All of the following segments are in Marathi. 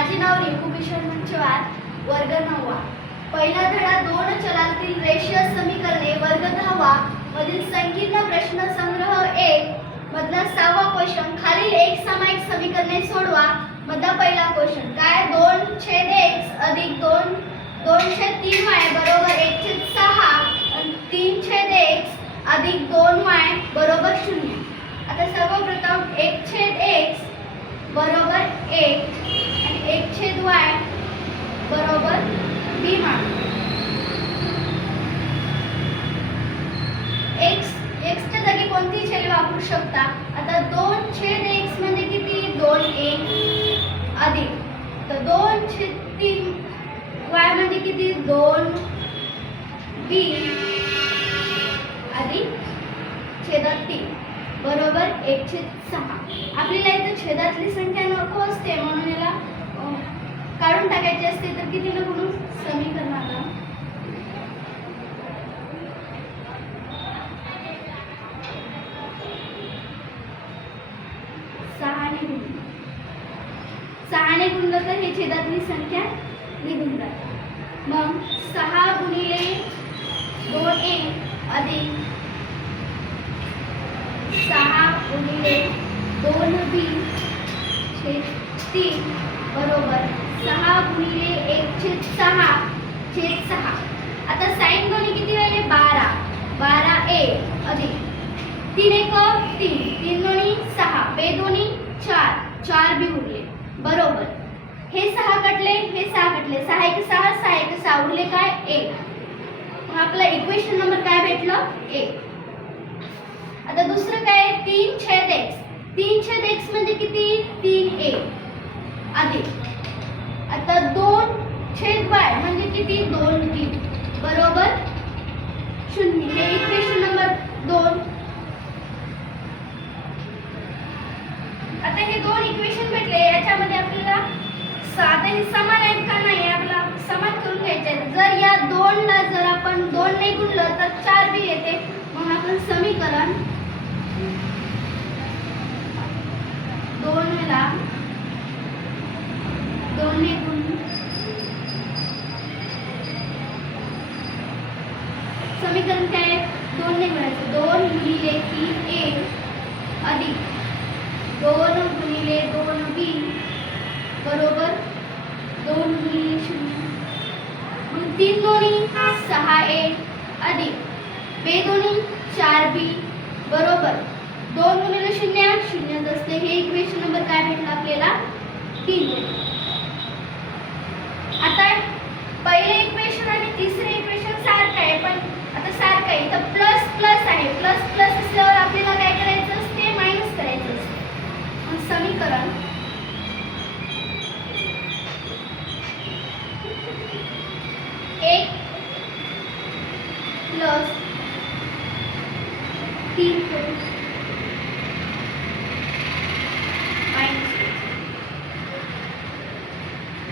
माझे नाव रिंकू किशोर मंचवार वर्ग नववा. पहिला धडा दोन चलातील रेषीय समीकरणे वर्ग दहावा. मधील संकीर्ण प्रश्न संग्रह एक मधला सहावा क्वेश्चन खालील एक सामायिक समीकरणे सोडवा. मधला पहिला क्वेश्चन काय दोन छेद एक्स अधिक दोन दोन छेद तीन वाय बरोबर एक छेद सहा तीन छेद एक्स अधिक दोन वाय बरोबर शून्य. आता सर्वप्रथम एक छेद एक्स बरोबर एक. एक छेद वाय बरोबर बी मानू. एक्स एक्सच्या जागी कोणती छेद वापरू शकता? आता दोन छेद एक्स म्हणजे किती? दोन एक अधिक. तर दोन छेद तीन वाय म्हणजे किती? दोन बी अधिक छेदात तीन. बरोबर एक छेद सहा. आपल्याला इथं छेदातली संख्या नको असते म्हणून याला काढून टाकायची असते तर किती नको म्हणून? समीकरणाला सहाने सहाने गुणलं तर हे छेदातली संख्या निघून जाते. मग सहा गुणिले दोन एक अधिक सहा गुणिले दोन बी छेद तीन बरोबर सहा गुणिले एक छेद सहा छेद सहा. आता साईन दोन्ही किती वेळे बारा. बारा ए अधिक. तीन एक तीन. तीन दोन्ही सहा. बे दोन्ही चार. चार बी उरले बरोबर. हे सहा कटले हे सहा कटले. सहा एक सहा सहा एक सहा उरले काय? एक. मग आपलं इक्वेशन नंबर काय भेटलं? एक. आता दुसरं काय? आहे? तीन छेद एक्स तीन छेद एक्स म्हणजे किती? तीन एक अधिक. आता दोन छेद बाय म्हणजे किती? दोन तीन बरोबर? शून्य. हे इक्वेशन नंबर दोन. आता हे दोन इक्वेशन भेटले याच्यामध्ये आपल्याला साधे हे समान आहेत का नाही आपल्याला समान करून घ्यायचे जर या दोनला जर आपण दोन नाही गुणलं तर चार बी येते. मग आपण समीकरण दोन वेळा दोन ने गुण समीकरण काय आहे? दोन ने गुणायचं दोन गुणिले तीन ए अधिक दोन गुणिले दोन बी बरोबर दोन गुणिले शून्य मग तीन दोन्ही सहा ए अधिक बे दोन्ही चार बी बरोबर दोन गुणिले शून्य शून्यच असते हे इक्वेशन नंबर काय भेटलं आपल्याला तीन भेटलं. आता पहिले इक्वेशन आणि तिसरे इक्वेशन सारखं आहे पण आता सारखं आहे इथं प्लस प्लस आहे प्लस प्लस असल्यावर आपल्याला काय करायचं असते मायनस करायचं असते मग समीकरण एक प्लस तीन मायनस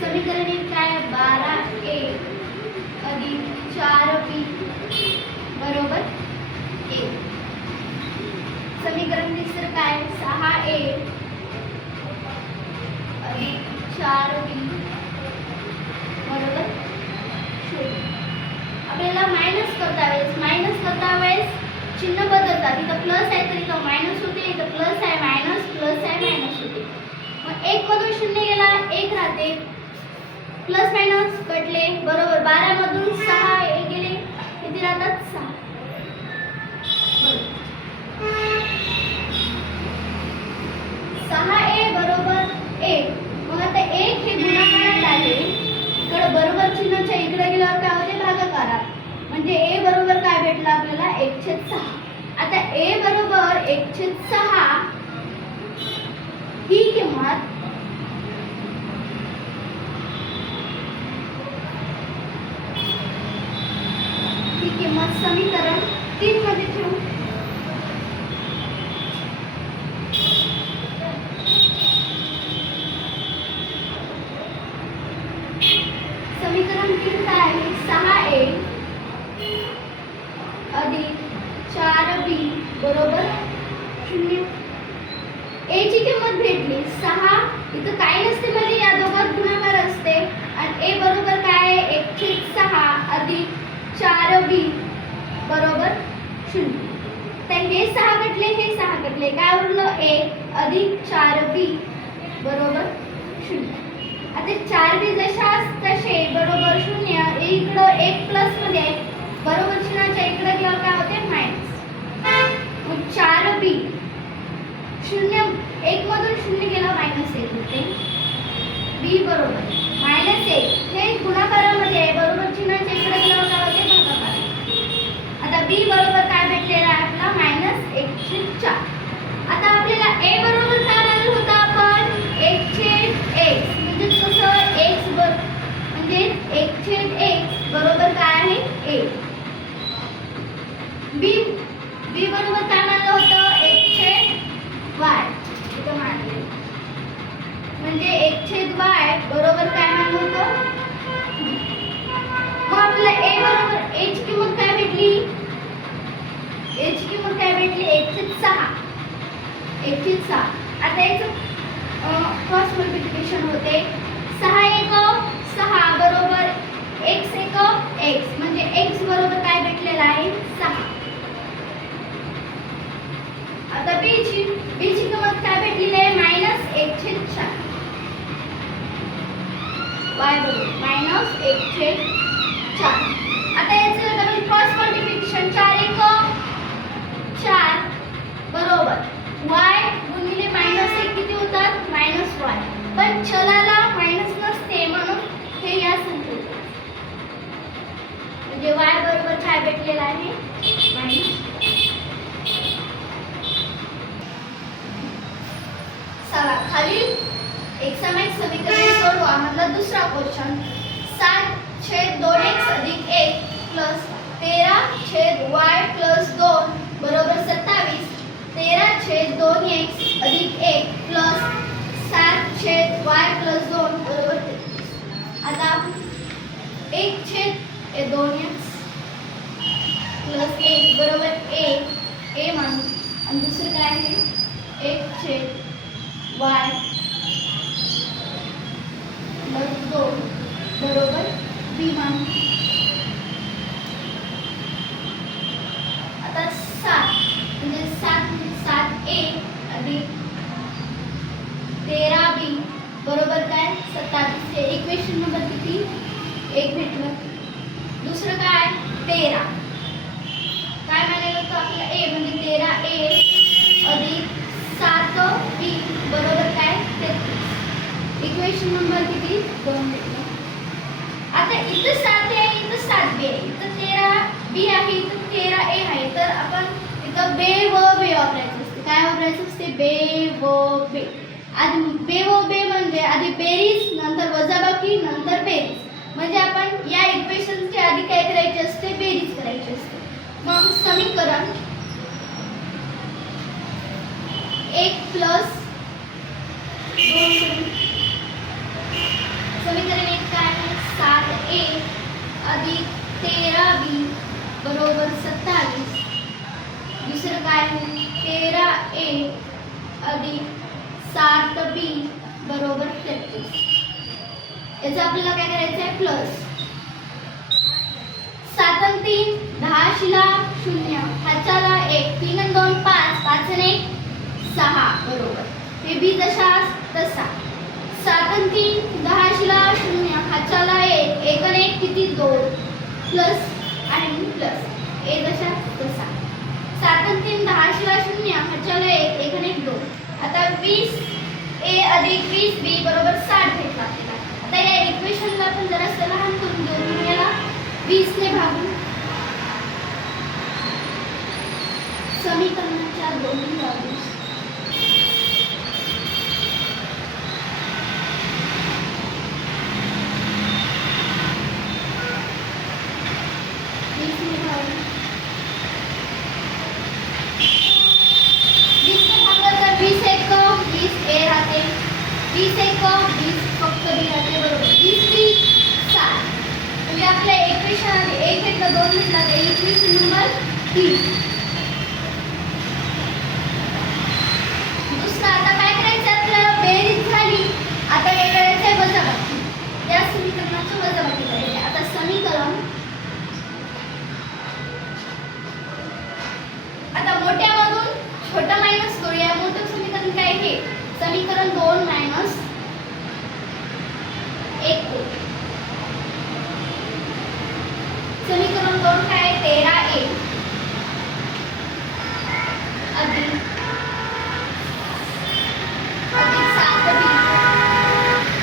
समीकरण एक काय आहे? बारा ए अधिक चार बी बरोबर एक समीकरण तिसरं काय सहा ए अधिक चार बी बरोबर? आपल्याला मायनस करता वेळेस मायनस करता वेळेस चिन्ह बदलतात. इथं प्लस आहे तर इथं मायनस होते इथं प्लस आहे मायनस प्लस आहे मायनस होते. मग एक मधून शून्य गेला एक राहते. प्लस मायनस कटले बरोबर. बारा मधून सहा एक गेले किती राहतात? सहा. सहा ए बरोबर एक. आता एक हे गुणाकारात आले. इकडे बरोबर चिन्हाच्या इकडे गेल्यावर काय होते? भागाकारात. म्हणजे ए बरोबर काय भेटलं आपल्याला? एक छेद सहा. आता ए बरोबर एक छेद सहा ही किंमत ही किंमत समीकरण तीन मध्ये ठेवू समीकरण तीन काय आहे सहा ए अधिक चार बी बरोबर शून्य ए ची किंमत भेटली सहा इथं काय नसते म्हणजे या दोघात गुणाकार हे सहा घटले हे सहा म्हटले काय बोललं ए अधिक चार बी. बरोबर? शून्य. आता चार बी जशा तसे बरोबर शून्य. इकडं एक प्लसमध्ये बरोबर चिन्हाच्या इकडे गेलं काय होते? मायनस मग चार बी. शून्य एक मधून शून्य गेलं मायनस एक होते. बी बरोबर. मायनस एक. हे गुणाकारामध्ये आहे. बरोबर चिन्हाच्या इकडे गेलं काय होते? भागाकार. आता बी बरोबर काय भेटलेला आहे आपला मायनस एकशे चार आता आपल्याला ए बरोबर काय मानलं होतं आपण एक छेद एक्स म्हणजे कसं एक्स बर म्हणजे एक छेद एक्स बरोबर काय आहे ए बी बी बरोबर काय मानलं होतं एक छेद वाय इथं मानले म्हणजे एक छेद वाय बरोबर काय मानलं होतं मग आपल्याला ए बरोबर ए ची किंमत काय भेटली ए ची किंमत काय भेटली एक सहा. एकशे सहा. आता याचं क्रॉस मल्टिप्लिकेशन होते. सहा एक सहा बरोबर एक्स एक एक्स. म्हणजे एक्स बरोबर काय भेटलेलं आहे? सहा. आता बीची बीची किंमत काय भेटलेली आहे? मायनस एकशे चार. वाय बरोबर. मायनस एकशे चार. आता याचं वाय गुणिले मायनस एक किती होतात? मायनस वाय पण चलाला मायनस नसते म्हणून हे या संख्येत म्हणजे वाय बरोबर काय भेटलेलं आहे? मायनस चला खालील एक समीकरण सोडवा. मधला दुसरा क्वेश्चन सात छेद दोन एक्स अधिक एक प्लस तेरा छेद वाय प्लस दोन बरोबर सत्तावीस. तेरा छेद दोन एक्स अधिक एक प्लस सात छेद वाय प्लस दोन बरोबर आता एक छेद ए दोन एक्स प्लस एक बरोबर ए ए मानू. आणि दुसरं काय आहे? एक छेद वाय प्लस दोन बरोबर बी मानू आता सात म्हणजे सात सात ए अधिक तेरा बी बरोबर काय सत्तावीस हे इक्वेशन नंबर किती एक भेटलं दुसरं काय तेरा काय म्हणायला होतं आपल्याला ए म्हणजे तेरा ए अधिक सात बी बरोबर काय तेहतीस इक्वेशन नंबर किती दोन भेटलं आता इथं सात आहे इथं सात बी आहे इथं तेरा बी आहे इथं तेरा ए आहे तर आपण तर बे व बे वापरायचं असते. काय वापरायचं असते? बे व बे. आधी बे व बे म्हणजे आधी बेरीज नंतर वजाबाकी नंतर बेरीज म्हणजे आपण या इक्वेशनचे आधी काय करायचे असते? बेरीज करायची असते. मग समीकरण एक प्लस दोन समीकरण एक काय सात ए अधिक तेरा बी बरोबर सत्तावीस. दुसरं काय आहे? तेरा ए अधिक सात बी बरोबर तेहतीस. याचं आपल्याला काय करायचं आहे प्लस सात तीन दहा शिला शून्य. ह्याच्याला एक तीन दोन पाच. पाच एक सहा. बरोबर. हे बी दशा तसा. सात तीन दहा शिला शून्य. ह्याच्याला एक एक किती? दोन. प्लस आणि प्लस ए दशा तसा. सात आणि तीन दहा शिवाय शून्य. ह्याच्याला एक एक आणि दोन. आता वीस ए अधिक वीस बी बरोबर साठ भेटला आपल्याला. आता या इक्वेशनला आपण जरासं लहान करून दोन याला वीसने भागून समीकरणाच्या दोन्ही बाजूस वीसने भागून वीसने भागलं तर वीस एक वीस ए राहते वीस एक वीस फक्त बी राहते बरोबर वीस वीस सात म्हणजे आपल्या एकवीसच्या आधी एक भेटलं दोन भेटला तर एकवीस नंबर तीन दुसरं आता काय करायचं आपल्याला बेरीज झाली आता काय करायचं आहे वजाबाकी या समीकरणाचं वजाबाकी करायची आहे. आता समीकरण आता मोठ्यामधून छोटा मायनस करूया मोठं समीकरण बरोबर दोन काय आहे? तेरा ए अधिक अधिक सात बी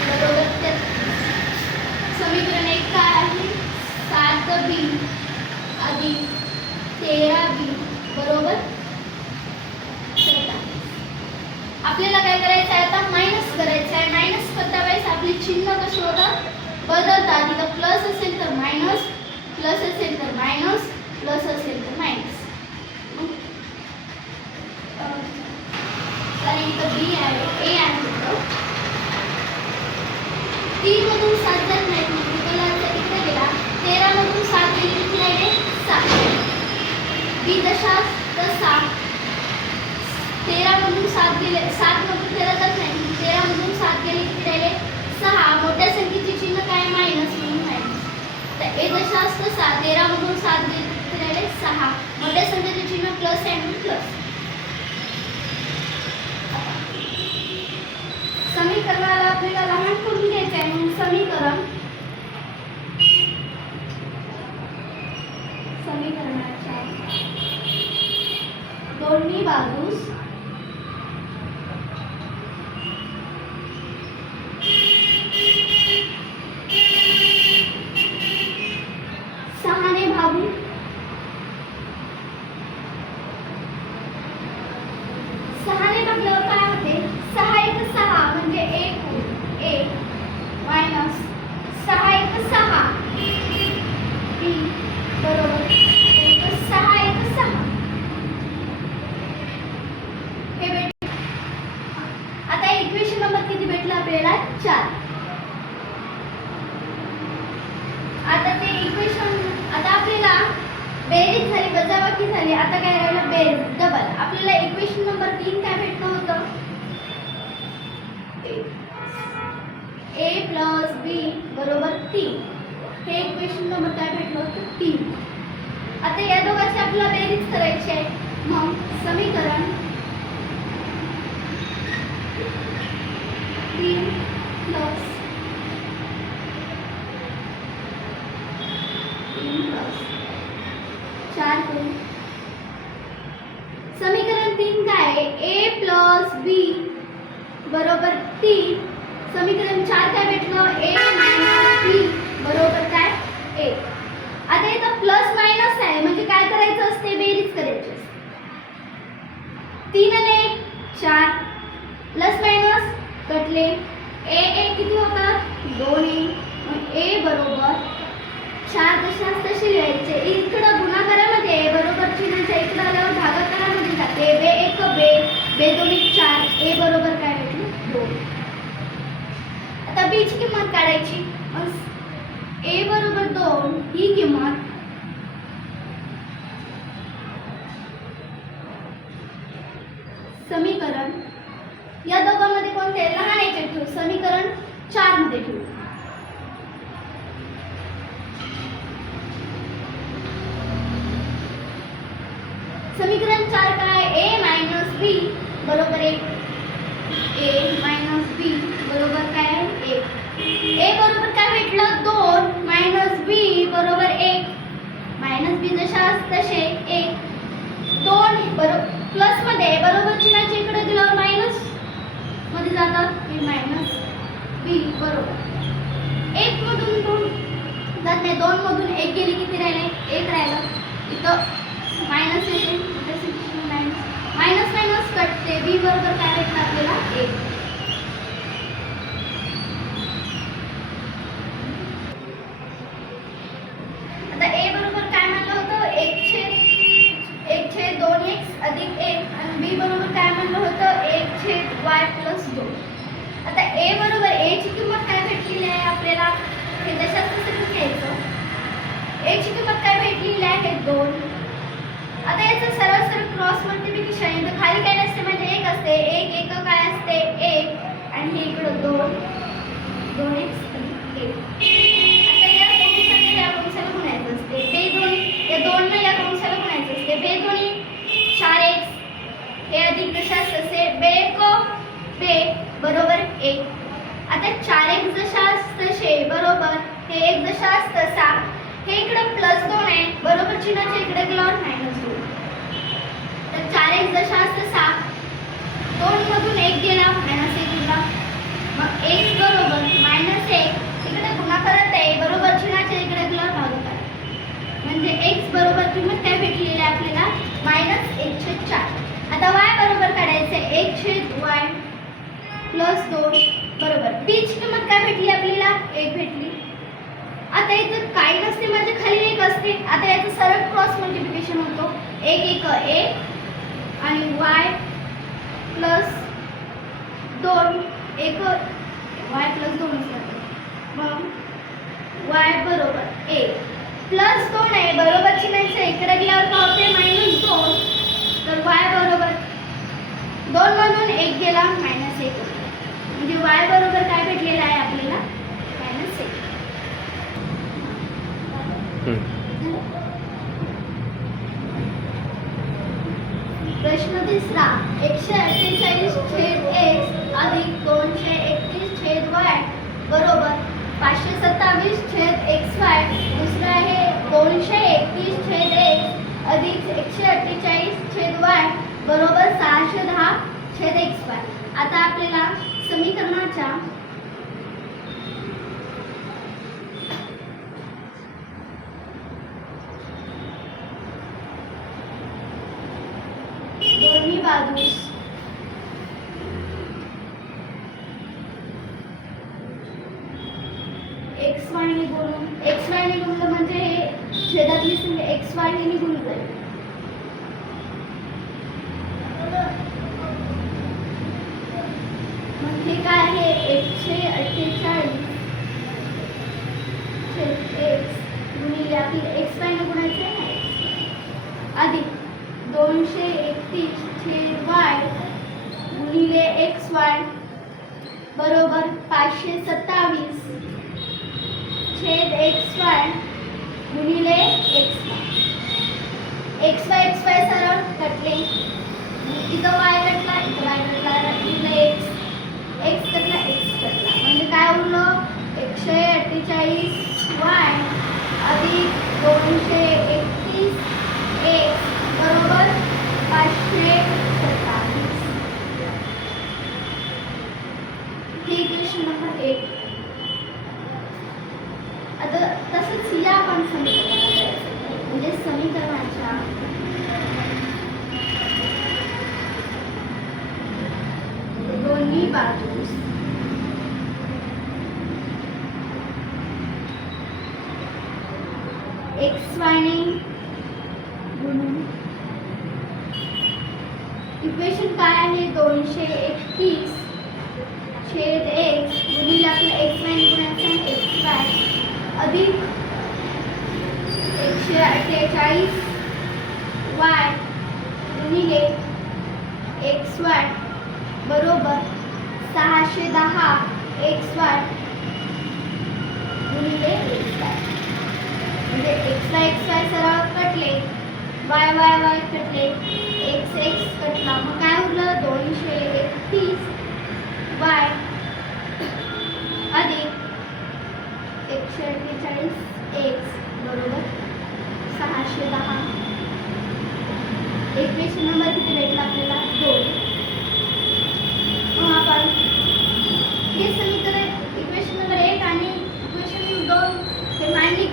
बरोबर तेहतीस समीकरण एक काय आहे सात बी अधिक तेरा बी बरोबर? आपल्याला काय करायचं आहे आता? मायनस करायचं आहे मायनस करता वेळेस आपली चिन्ह कशी होतात बदलतात इथं प्लस असेल तर मायनस प्लस असेल तर मायनस प्लस असेल तर मायनस कारण इथं बी आहे ए आहे इथं. तीन मधून सात जात नाहीत मग त्याला गेला तेरा मधून सात गेली बी दशा तसा तेरा तेरामधून सात गेले सात मधून तेरा जात नाही. तेरामधून सात गेले किती राहिले सहा. मोठ्या संख्येचे चिन्ह काय? मायनस म्हणून मायनस तर ए दशा असतं सहा तेरामधून सात गेले किती राहिले सहा. मोठ्या संख्येचे चिन्ह प्लस आहे म्हणून प्लस समीकरणाला आपल्याला लहान करून घ्यायचं आहे म्हणून समीकरण समीकरणाच्या दोन्ही बाजूस सहाने भागू सहाने भागल्यावर काय होते सहा एक सहा म्हणजे एक होईल. एक मायनस सहा एक सहा बी बरोबर एक सहा एक सहा हे भेट आता इक्वेशन नंबर किती भेटला आपल्याला चार आता ते इक्वेशन आता आपल्याला बेरीज झाली वजाबाकी झाली आता काय राहिलं बेरीज डबल आपल्याला इक्वेशन नंबर तीन काय भेटलं होतं ए प्लस बी बरोबर तीन. हे इक्वेशन नंबर काय भेटलं होतं? तीन. आता या दोघांची आपल्याला बेरीज करायची आहे. मग समीकरण तीन प्लस तीन प्लस चार दोन. समीकरण तीन काय ए प्लस बी बरोबर तीन समीकरण चार काय भेटलं? ए मायनस बी बरोबर काय? एक आता इथं प्लस मायनस आहे म्हणजे काय करायचं असते बेरीज करायची असते तीन आणि एक चार प्लस मायनस कटले ए ए किती होतात दोन ए मग ए बरोबर चार दशांश तसे लिहायचे इकडं गुणाकारामध्ये आहे, बरोबर चिन्हाच्या इकडं आल्यावर भागाकारामध्ये जाते बे एक बे बे दोन एक चार ए बरोबर काय भेटली दोन आता बी ची किंमत काढायची मग ए बरोबर दोन ही किंमत समीकरण या दोघांमध्ये कोणते लहान याचे ठेवू. समीकरण चारमध्ये ठेवू. समीकरण चार काय? ए मायनस बी बरोबर एक. ए मायनस बी बरोबर काय? एक ए बरोबर काय भेटलं? दोन. मायनस बी बरोबर एक. मायनस बी जशा तसे एक. दोन बरोबर प्लसमध्ये बरोबर चिन्हाची मध्ये जातात हे मायनस बी बरोबर. एक मधून दोन जात नाही. दोन मधून एक गेली किती राहिले? एक राहिलं इथं मायनस येते मायनस मायनस मायनस कटते बी बरोबर काय भेटलं आपल्याला एक आता ए बरोबर काय म्हणलं होतं एक छेद एक छेद दोन एक्स अधिक एक आणि बी बरोबर काय म्हणलं होतं एक छेद वाय प्लस दोन आता ए बरोबर ए ची किंमत काय भेटलेली आहे आपल्याला हे तशाच तसं घ्यायचं ए ची किंमत काय भेटलेली आहे दोन आता याचं सरळ सरळ क्रॉस मल्टिप्लिकेशन इथं खाली काय नसते म्हणजे एक असते एक एक काय असते एक आणि हे इकडं दोन दोन एक्स एक आता या कंसाला या कंसाला गुणायचं असते बे दोन या दोनला या कंसाला गुणायचं असते बे दोन्ही चार एक्स हे अधिक दशास असे बे एक बे बरोबर एक आता चार एक दशास तसे बरोबर हे एक दशास तसा हे इकडे प्लस दोन आहे बरोबर चिन्हाच्या इकडे गेल्यावर मायनस दोन तर चार एक जशा तसा दोन मधून एक गेला मायनस एक गेला मग एक बरोबर मायनस एक इकडे गुणाकारात आहे बरोबर चिन्हाच्या इकडे गेल्यावर भागाकार म्हणजे एक्स बरोबर किंमत काय भेटलेली आहे आपल्याला मायनस एक छेद चार. आता वाय बरोबर काढायचं आहे. एक छेद वाय प्लस दोन बरोबर. बीची किंमत काय भेटली आपल्याला? एक भेटली. आता इथं काही नसते म्हणजे खाली एक असते. आता याचं सरळ क्रॉस मल्टिप्लिकेशन होतो. एक एक एक आणि वाय प्लस दोन एक वाय प्लस दोन मग वाय बरोबर एक. प्लस दोन आहे बरोबर चिन्हाचं इकडे गेल्यावर काय होते मायनस दोन? तर वाय बरोबर. दोन मधून एक गेला मायनस एक होते म्हणजे वाय बरोबर काय भेटलेलं आहे आपल्याला मायनस एक प्रश्न तिसरा एकशे अठ्ठेचाळीस छेद एक्स अधिक दोनशे एकतीस छेद वाय बरोबर पाचशे सत्तावीस छेद एक्स वाय दुसरं आहे दोनशे एकतीस छेद एक्स अधिक एकशे अठ्ठेचाळीस छेद वाय बरोबर सहाशे दहा छेद एक्स वाय आता आपल्याला समीकरणाच्या दोन्ही बाजूस एक्स वाय निघून एक्स वाय निघून म्हणजे हे छेदातली संख्या एक्स वाय निघून जाईल मग हे काय आहे एकशे अठ्ठेचाळीस. एक्स गुणिले आपली एक्स वाय ने गुणायचं आहे? अधिक. दोनशे एकतीस छेद वाय गुणिले एक्स वाय बरोबर पाचशे सत्तावीस. छेद एक्स वाय गुणिले x y x y x y सरळ कटले. इथं वाय कटला इथं वाय कटला एक्स एक्स कटला एक्स कटला म्हणजे काय उरलं एकशे अठ्ठेचाळीस वाय अधिक दोनशे एकतीस एक बरोबर पाचशे सत्तावीस. ठीक इक्वेशन नंबर एक. आता तसंच या आपण समजू दोनशे एकतीस. छेद एक्स गुणिले आपलं एक्स वाय गुणायचं एक्स वाय अधिक एकशे अठ्ठेचाळीस वाय गुणिले एक्स वाय बरोबर सहाशे दहा एक्स वाय गुणिले एक्स वाय. म्हणजे एक्स वाय एक्स वाय सरळ कटले, वाय वाय वाय कटले. एक्स एक्स कटला मग काय उरलं? दोनशे एकतीस वाय अधिक एकशे अठ्ठेचाळीस एक्स बरोबर? सहाशे दहा. इक्वेशन नंबर किती भेटला आपल्याला? दोन. मग आपण हे समीकरण इक्वेशन नंबर एक आणि इक्वेशन दोन हे मांडली